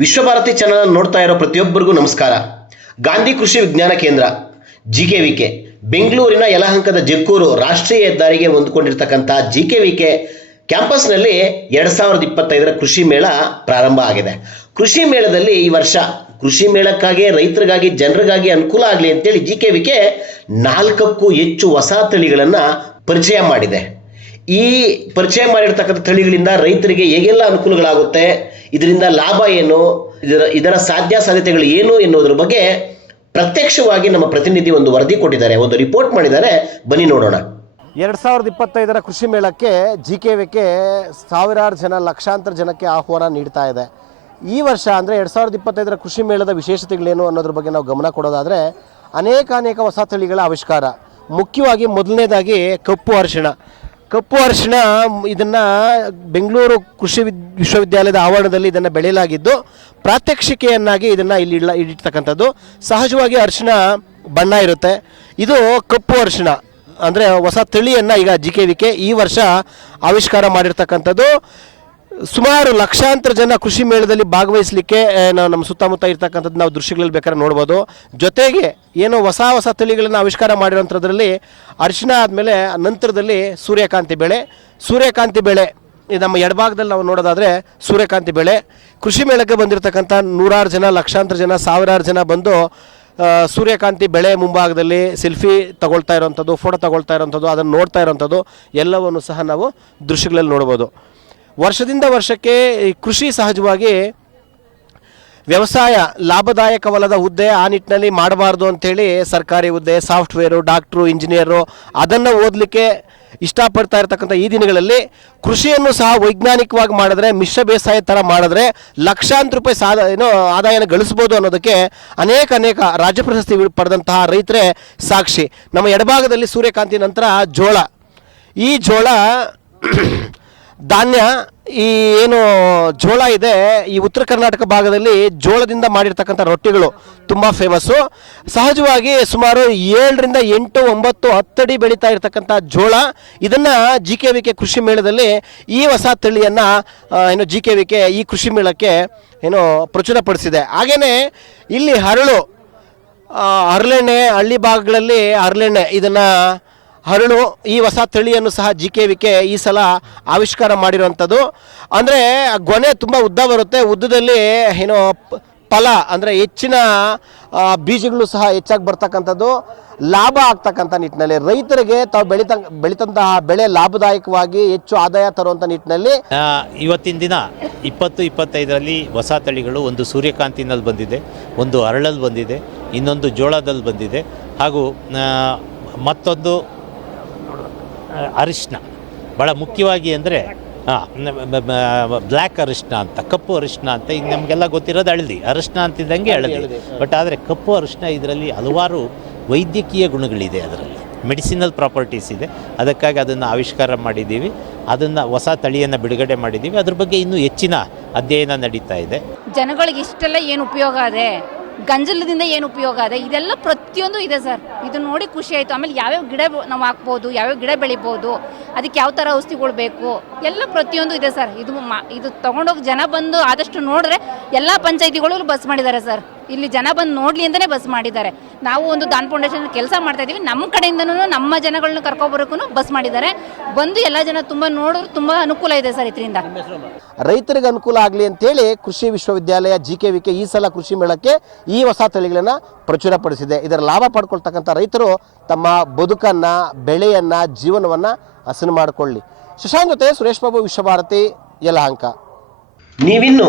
Vishwabharati channel ನೋಡ್ತಾ ಇರೋ ಪ್ರತಿಯೊಬ್ಬರಿಗೂ ನಮಸ್ಕಾರ. ಗಾಂಧಿ ಕೃಷಿ ವಿಜ್ಞಾನ ಕೇಂದ್ರ ಜಿ ಕೆ ವಿ ಕೆ ಬೆಂಗಳೂರಿನ ಯಲಹಂಕದ ಜಕ್ಕೂರು ರಾಷ್ಟ್ರೀಯ ಹೆದ್ದಾರಿಗೆ ಹೊಂದಿಕೊಂಡಿರ್ತಕ್ಕಂಥ ಜಿ ಕೆ ವಿ ಕೆ ಕ್ಯಾಂಪಸ್ನಲ್ಲಿ ಎರಡು ಸಾವಿರದ ಇಪ್ಪತ್ತೈದರ ಕೃಷಿ ಮೇಳ ಪ್ರಾರಂಭ ಆಗಿದೆ. ಕೃಷಿ ಮೇಳದಲ್ಲಿ ಈ ವರ್ಷ ಕೃಷಿ ಮೇಳಕ್ಕಾಗಿ, ರೈತರಿಗಾಗಿ, ಜನರಿಗಾಗಿ ಅನುಕೂಲ ಆಗಲಿ ಅಂತೇಳಿ ಜಿ ಕೆ ವಿ ಕೆ ನಾಲ್ಕಕ್ಕೂ ಹೆಚ್ಚು ಹೊಸ ತಳಿಗಳನ್ನು ಪರಿಚಯ ಮಾಡಿದೆ. ಈ ಪರಿಚಯ ಮಾಡಿರ್ತಕ್ಕಂಥ ತಳಿಗಳಿಂದ ರೈತರಿಗೆ ಹೇಗೆಲ್ಲ ಅನುಕೂಲಗಳಾಗುತ್ತೆ, ಇದರಿಂದ ಲಾಭ ಏನು, ಇದರ ಇದರ ಸಾಧ್ಯ ಸಾಧ್ಯತೆಗಳು ಏನು ಎನ್ನುವುದರ ಬಗ್ಗೆ ಪ್ರತ್ಯಕ್ಷವಾಗಿ ನಮ್ಮ ಪ್ರತಿನಿಧಿ ಒಂದು ವರದಿ ಕೊಟ್ಟಿದ್ದಾರೆ, ಒಂದು ರಿಪೋರ್ಟ್ ಮಾಡಿದ್ದಾರೆ. ಬನ್ನಿ ನೋಡೋಣ. ಎರಡು ಸಾವಿರದ ಇಪ್ಪತ್ತೈದರ ಕೃಷಿ ಮೇಳಕ್ಕೆ ಜಿ ಕೆ ವಿಕೆ ಸಾವಿರಾರು ಜನ, ಲಕ್ಷಾಂತರ ಜನಕ್ಕೆ ಆಹ್ವಾನ ನೀಡ್ತಾ ಇದೆ. ಈ ವರ್ಷ ಅಂದರೆ ಎರಡು ಸಾವಿರದ ಇಪ್ಪತ್ತೈದರ ಕೃಷಿ ಮೇಳದ ವಿಶೇಷತೆಗಳೇನು ಅನ್ನೋದ್ರ ಬಗ್ಗೆ ನಾವು ಗಮನ ಕೊಡೋದಾದರೆ ಅನೇಕ ಅನೇಕ ಹೊಸ ತಳಿಗಳ ಆವಿಷ್ಕಾರ. ಮುಖ್ಯವಾಗಿ ಮೊದಲನೇದಾಗಿ ಕಪ್ಪು ಅರಿಶಿಣ. ಕಪ್ಪು ಅರಿಶಿಣ ಇದನ್ನು ಬೆಂಗಳೂರು ಕೃಷಿ ವಿಶ್ವವಿದ್ಯಾಲಯದ ಆವರಣದಲ್ಲಿ ಇದನ್ನು ಬೆಳೆಯಲಾಗಿದ್ದು, ಪ್ರಾತ್ಯಕ್ಷಿಕೆಯನ್ನಾಗಿ ಇದನ್ನು ಇಲ್ಲಿ ಇಡ್ಲ ಸಹಜವಾಗಿ ಅರಿಶಿಣ ಬಣ್ಣ ಇರುತ್ತೆ. ಇದು ಕಪ್ಪು ಅರಿಶಿಣ. ಅಂದರೆ ಹೊಸ ತಳಿಯನ್ನು ಈಗ ಜಿ ಕೆ ವಿಕೆ ಈ ವರ್ಷ ಆವಿಷ್ಕಾರ ಮಾಡಿರ್ತಕ್ಕಂಥದ್ದು. ಸುಮಾರು ಲಕ್ಷಾಂತರ ಜನ ಕೃಷಿ ಮೇಳದಲ್ಲಿ ಭಾಗವಹಿಸಲಿಕ್ಕೆ ನಾವು ನಮ್ಮ ಸುತ್ತಮುತ್ತ ಇರ್ತಕ್ಕಂಥದ್ದು ನಾವು ದೃಶ್ಯಗಳಲ್ಲಿ ಬೇಕಾದ್ರೆ ನೋಡ್ಬೋದು. ಜೊತೆಗೆ ಏನೋ ಹೊಸ ಹೊಸ ತಳಿಗಳನ್ನು ಆವಿಷ್ಕಾರ ಮಾಡಿರೋಂಥದ್ರಲ್ಲಿ ಅರಿಶಿಣ ಆದಮೇಲೆ ನಂತರದಲ್ಲಿ ಸೂರ್ಯಕಾಂತಿ ಬೆಳೆ. ಸೂರ್ಯಕಾಂತಿ ಬೆಳೆ ನಮ್ಮ ಎಡಭಾಗದಲ್ಲಿ ನಾವು ನೋಡೋದಾದರೆ ಸೂರ್ಯಕಾಂತಿ ಬೆಳೆ. ಕೃಷಿ ಮೇಳಕ್ಕೆ ಬಂದಿರತಕ್ಕಂಥ ನೂರಾರು ಜನ, ಲಕ್ಷಾಂತರ ಜನ, ಸಾವಿರಾರು ಜನ ಬಂದು ಸೂರ್ಯಕಾಂತಿ ಬೆಳೆ ಮುಂಭಾಗದಲ್ಲಿ ಸೆಲ್ಫಿ ತಗೊಳ್ತಾ ಇರೋವಂಥದ್ದು ಫೋಟೋ ತಗೊಳ್ತಾ ಇರೋವಂಥದ್ದು ಅದನ್ನು ನೋಡ್ತಾ ಇರೋವಂಥದ್ದು ಎಲ್ಲವನ್ನು ಸಹ ನಾವು ದೃಶ್ಯಗಳಲ್ಲಿ ನೋಡ್ಬೋದು. ವರ್ಷದಿಂದ ವರ್ಷಕ್ಕೆ ಕೃಷಿ ಸಹಜವಾಗಿ ವ್ಯವಸಾಯ ಲಾಭದಾಯಕವಲ್ಲದ ಹುದ್ದೆ ಆ ನಿಟ್ಟಿನಲ್ಲಿ ಮಾಡಬಾರ್ದು ಅಂಥೇಳಿ ಸರ್ಕಾರಿ ಹುದ್ದೆ, ಸಾಫ್ಟ್ವೇರು, ಡಾಕ್ಟ್ರು, ಇಂಜಿನಿಯರು ಅದನ್ನು ಓದಲಿಕ್ಕೆ ಇಷ್ಟಪಡ್ತಾ ಇರತಕ್ಕಂಥ ಈ ದಿನಗಳಲ್ಲಿ ಕೃಷಿಯನ್ನು ಸಹ ವೈಜ್ಞಾನಿಕವಾಗಿ ಮಾಡಿದ್ರೆ, ಮಿಶ್ರ ಬೇಸಾಯ ಥರ ಮಾಡಿದ್ರೆ ಲಕ್ಷಾಂತರ ರೂಪಾಯಿ ಸಾಧ ಏನು ಆದಾಯನ ಗಳಿಸ್ಬೋದು ಅನ್ನೋದಕ್ಕೆ ಅನೇಕ ಅನೇಕ ರಾಜ್ಯ ಪ್ರಶಸ್ತಿ ಪಡೆದಂತಹ ರೈತರೇ ಸಾಕ್ಷಿ. ನಮ್ಮ ಎಡಭಾಗದಲ್ಲಿ ಸೂರ್ಯಕಾಂತಿ ನಂತರ ಜೋಳ. ಈ ಜೋಳ ಧಾನ್ಯ, ಈ ಏನು ಜೋಳ ಇದೆ, ಈ ಉತ್ತರ ಕರ್ನಾಟಕ ಭಾಗದಲ್ಲಿ ಜೋಳದಿಂದ ಮಾಡಿರ್ತಕ್ಕಂಥ ರೊಟ್ಟಿಗಳು ತುಂಬ ಫೇಮಸ್ಸು ಸಹಜವಾಗಿ ಸುಮಾರು ಏಳರಿಂದ ಎಂಟು, ಒಂಬತ್ತು ಹತ್ತಡಿ ಬೆಳೀತಾ ಇರ್ತಕ್ಕಂಥ ಜೋಳ. ಇದನ್ನು ಜಿ ಕೆ ವಿ ಕೆ ಕೃಷಿ ಮೇಳದಲ್ಲಿ ಈ ಹೊಸ ತಳಿಯನ್ನು ಏನು ಜಿ ಕೆ ವಿ ಕೆ ಈ ಕೃಷಿ ಮೇಳಕ್ಕೆ ಏನು ಪ್ರಚುರಪಡಿಸಿದೆ. ಹಾಗೆಯೇ ಇಲ್ಲಿ ಹರಳು ಹರಳೆಣ್ಣೆ, ಹಳ್ಳಿ ಭಾಗಗಳಲ್ಲಿ ಹರಳೆಣ್ಣೆ ಇದನ್ನು ಹರಳು ಈ ಹೊಸ ತಳಿಯನ್ನು ಸಹ ಜಿ ಕೆ ವಿಕೆ ಈ ಸಲ ಆವಿಷ್ಕಾರ ಮಾಡಿರುವಂಥದ್ದು. ಅಂದರೆ ಗೊನೆ ತುಂಬ ಉದ್ದ ಬರುತ್ತೆ. ಉದ್ದದಲ್ಲಿ ಏನು ಫಲ, ಅಂದರೆ ಹೆಚ್ಚಿನ ಬೀಜಗಳು ಸಹ ಹೆಚ್ಚಾಗಿ ಬರ್ತಕ್ಕಂಥದ್ದು. ಲಾಭ ಆಗ್ತಕ್ಕಂಥ ನಿಟ್ಟಿನಲ್ಲಿ. ರೈತರಿಗೆ ತಾವು ಬೆಳೀತ ಬೆಳೀತಂತಹ ಬೆಳೆ ಲಾಭದಾಯಕವಾಗಿ ಹೆಚ್ಚು ಆದಾಯ ತರುವಂಥ ನಿಟ್ಟಿನಲ್ಲಿ. ಇವತ್ತಿನ ದಿನ ಇಪ್ಪತ್ತು, ಇಪ್ಪತ್ತೈದರಲ್ಲಿ ಹೊಸ ತಳಿಗಳು ಒಂದು ಸೂರ್ಯಕಾಂತಿನಲ್ಲಿ ಬಂದಿದೆ, ಒಂದು ಅರಳಲ್ಲಿ ಬಂದಿದೆ, ಇನ್ನೊಂದು ಜೋಳದಲ್ಲಿ ಬಂದಿದೆ. ಹಾಗೂ ಮತ್ತೊಂದು ಅರಿಶಿನ ಭಾಳ ಮುಖ್ಯವಾಗಿ ಅಂದರೆ ಬ್ಲ್ಯಾಕ್ ಅರಿಶಿನ ಅಂತ ಕಪ್ಪು ಅರಿಶಿನ ಅಂತ ಈಗ ನಮಗೆಲ್ಲ ಗೊತ್ತಿರೋದು ಹಳದಿ. ಅರಿಶಿನ ಅಂತಿದ್ದಂಗೆ ಹಳದಿ ಬಟ್ ಆದರೆ ಕಪ್ಪು ಅರಿಶಿನ ಇದರಲ್ಲಿ ಹಲವಾರು ವೈದ್ಯಕೀಯ ಗುಣಗಳಿದೆ ಅದರಲ್ಲಿ. ಮೆಡಿಸಿನಲ್ ಪ್ರಾಪರ್ಟೀಸ್ ಇದೆ. ಅದಕ್ಕಾಗಿ ಅದನ್ನು ಆವಿಷ್ಕಾರ ಮಾಡಿದ್ದೀವಿ. ಅದನ್ನು ಹೊಸ ತಳಿಯನ್ನು ಬಿಡುಗಡೆ ಮಾಡಿದ್ದೀವಿ. ಅದ್ರ ಬಗ್ಗೆ ಇನ್ನೂ ಹೆಚ್ಚಿನ ಅಧ್ಯಯನ ನಡೀತಾ ಇದೆ. ಜನಗಳಿಗೆ ಇಷ್ಟೆಲ್ಲ ಏನು ಉಪಯೋಗ ಇದೆ ಗಂಜಲದಿಂದ ಏನು ಉಪಯೋಗ ಇದೆ ಇದೆಲ್ಲ ಪ್ರತಿಯೊಂದು ಇದೆ ಸರ್. ಇದು ನೋಡಿ ಖುಷಿ ಆಯಿತು. ಆಮೇಲೆ ಯಾವ್ಯಾವ ಗಿಡ ನಾವು ಹಾಕ್ಬೋದು, ಯಾವ್ಯಾವ ಗಿಡ ಬೆಳಿಬೋದು, ಅದಕ್ಕೆ ಯಾವ ಥರ ಔಷಧಿಗಳು ಬೇಕು, ಎಲ್ಲ ಪ್ರತಿಯೊಂದು ಇದೆ ಸರ್. ಇದು ಮಾ ಇದು ತೊಗೊಂಡೋಗಿ ಜನ ಬಂದು ಆದಷ್ಟು ನೋಡಿದ್ರೆ ಎಲ್ಲ ಪಂಚಾಯತಿಗಳು ಬಸ್ ಮಾಡಿದ್ದಾರೆ ಸರ್. ಇಲ್ಲಿ ಜನ ಬಂದು ನೋಡಲಿ ಅಂತಲೇ ಬಸ್ ಮಾಡಿದ್ದಾರೆ. ನಾವು ಒಂದು ದಾನ್ ಫೌಂಡೇಶನ್ ಕೆಲಸ ಮಾಡ್ತಾ ಇದ್ದೀವಿ. ನಮ್ಮ ಕಡೆಯಿಂದನೂ ನಮ್ಮ ಜನಗಳನ್ನ ಕರ್ಕೊಬರೋಕ್ಕೂ ಬಸ್ ಮಾಡಿದ್ದಾರೆ. ಬಂದು ಎಲ್ಲ ಜನ ತುಂಬ ನೋಡೋರು ತುಂಬ ಅನುಕೂಲ ಇದೆ ಸರ್ ಇದರಿಂದ. ರೈತರಿಗೆ ಅನುಕೂಲ ಆಗಲಿ ಅಂತೇಳಿ ಕೃಷಿ ವಿಶ್ವವಿದ್ಯಾಲಯ ಜಿ ಕೆ ವಿ ಕೆ ಈ ಸಲ ಕೃಷಿ ಮೇಳಕ್ಕೆ ಈ ಹೊಸ ತಳಿಗಳನ್ನು ಪ್ರಚುರಪಡಿಸಿದೆ. ಇದರ ಲಾಭ ಪಡ್ಕೊಳ್ತಕ್ಕಂಥ ರೈತರು ತಮ್ಮ ಬದುಕನ್ನು ಬೆಳೆಯನ್ನು ಜೀವನವನ್ನು ಹಸನು ಮಾಡಿಕೊಳ್ಳಿ. ಶಶಾಂಕ್ ಜೊತೆ ಸುರೇಶ್ ಬಾಬು ವಿಶ್ವಭಾರತಿ ಯಲಹಂಕ. ನೀವಿನ್ನು